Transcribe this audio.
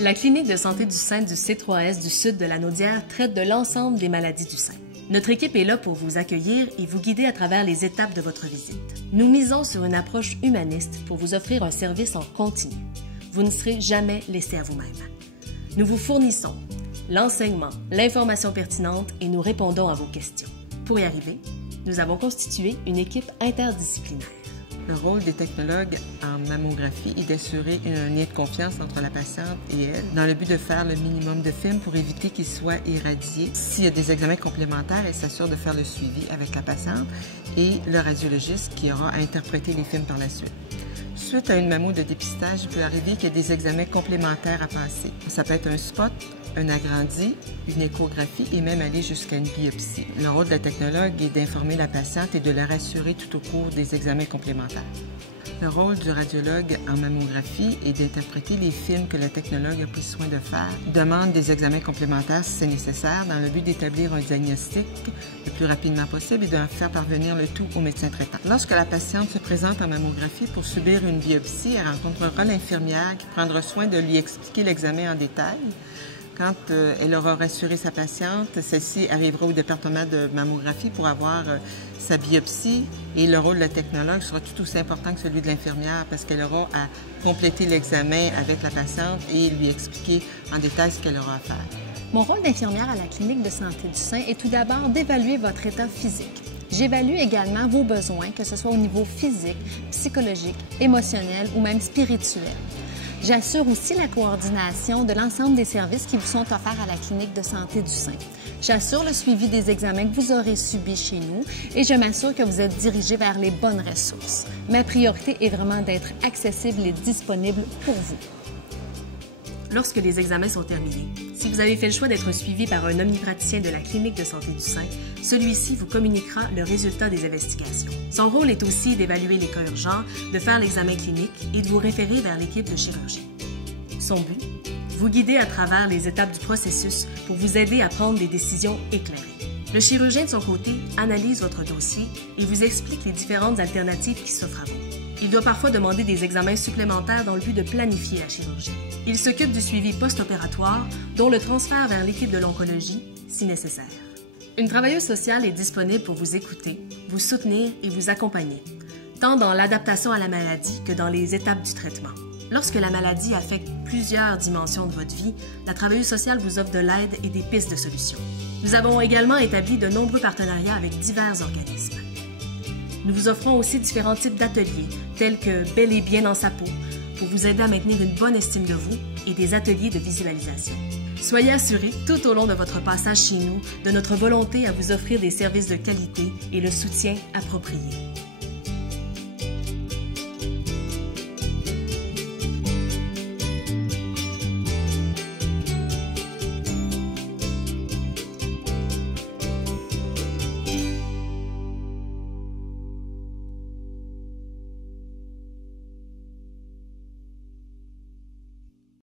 La clinique de santé du sein du C3S du sud de la Naudière traite de l'ensemble des maladies du sein. Notre équipe est là pour vous accueillir et vous guider à travers les étapes de votre visite. Nous misons sur une approche humaniste pour vous offrir un service en continu. Vous ne serez jamais laissé à vous-même. Nous vous fournissons l'enseignement, l'information pertinente et nous répondons à vos questions. Pour y arriver, nous avons constitué une équipe interdisciplinaire. Le rôle des technologues en mammographie est d'assurer un lien de confiance entre la patiente et elle, dans le but de faire le minimum de films pour éviter qu'ils soient irradiés. S'il y a des examens complémentaires, elle s'assure de faire le suivi avec la patiente et le radiologiste qui aura à interpréter les films par la suite. Suite à une mammo de dépistage, il peut arriver qu'il y ait des examens complémentaires à passer. Ça peut être un spot, un agrandi, une échographie et même aller jusqu'à une biopsie. Le rôle de la technologue est d'informer la patiente et de la rassurer tout au cours des examens complémentaires. Le rôle du radiologue en mammographie est d'interpréter les films que le technologue a pris soin de faire, demande des examens complémentaires si c'est nécessaire, dans le but d'établir un diagnostic le plus rapidement possible et de faire parvenir le tout au médecin traitant. Lorsque la patiente se présente en mammographie pour subir une biopsie, elle rencontrera l'infirmière qui prendra soin de lui expliquer l'examen en détail. Quand elle aura rassuré sa patiente, celle-ci arrivera au département de mammographie pour avoir sa biopsie et le rôle de la technologue sera tout aussi important que celui de l'infirmière parce qu'elle aura à compléter l'examen avec la patiente et lui expliquer en détail ce qu'elle aura à faire. Mon rôle d'infirmière à la clinique de santé du sein est tout d'abord d'évaluer votre état physique. J'évalue également vos besoins, que ce soit au niveau physique, psychologique, émotionnel ou même spirituel. J'assure aussi la coordination de l'ensemble des services qui vous sont offerts à la clinique de santé du sein. J'assure le suivi des examens que vous aurez subis chez nous et je m'assure que vous êtes dirigé vers les bonnes ressources. Ma priorité est vraiment d'être accessible et disponible pour vous. Lorsque les examens sont terminés, si vous avez fait le choix d'être suivi par un omnipraticien de la clinique de santé du sein, celui-ci vous communiquera le résultat des investigations. Son rôle est aussi d'évaluer les cas urgents, de faire l'examen clinique et de vous référer vers l'équipe de chirurgie. Son but? Vous guider à travers les étapes du processus pour vous aider à prendre des décisions éclairées. Le chirurgien, de son côté, analyse votre dossier et vous explique les différentes alternatives qui s'offrent à vous. Il doit parfois demander des examens supplémentaires dans le but de planifier la chirurgie. Il s'occupe du suivi post-opératoire, dont le transfert vers l'équipe de l'oncologie, si nécessaire. Une travailleuse sociale est disponible pour vous écouter, vous soutenir et vous accompagner, tant dans l'adaptation à la maladie que dans les étapes du traitement. Lorsque la maladie affecte plusieurs dimensions de votre vie, la travailleuse sociale vous offre de l'aide et des pistes de solutions. Nous avons également établi de nombreux partenariats avec divers organismes. Nous vous offrons aussi différents types d'ateliers, tels que Bel et bien dans sa peau, pour vous aider à maintenir une bonne estime de vous et des ateliers de visualisation. Soyez assurés, tout au long de votre passage chez nous, de notre volonté à vous offrir des services de qualité et le soutien approprié.